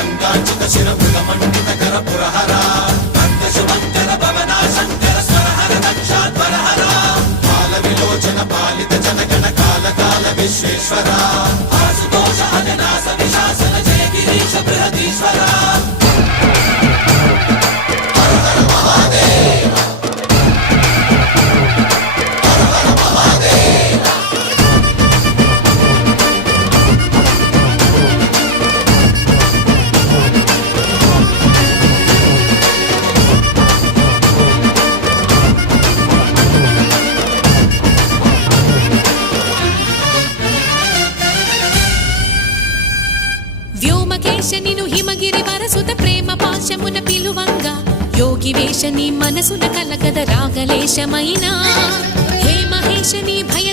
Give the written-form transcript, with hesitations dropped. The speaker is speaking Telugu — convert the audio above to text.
గంగాచిత శిర మృగమండిత కర పురహర భక్త శుభంకర భవనా శంకర స్వరహర దక్షాధ్వరహర బాల విలోచన పాలిత జనగణ కాల కాల విశ్వేశ్వర ఆశుతోష అజనాస విశాసన జయ గిరీశ బృహదీశ్వర హర హర మహాదేవ హర హర మహాదేవ వ్యోమకేశ నిను హిమగిరి వరసుత ప్రేమ పాశమున పిలువంగా యోగి వేష నీ మనసున కలగద రాగలేశమైనా హే మహేశ నీ భయ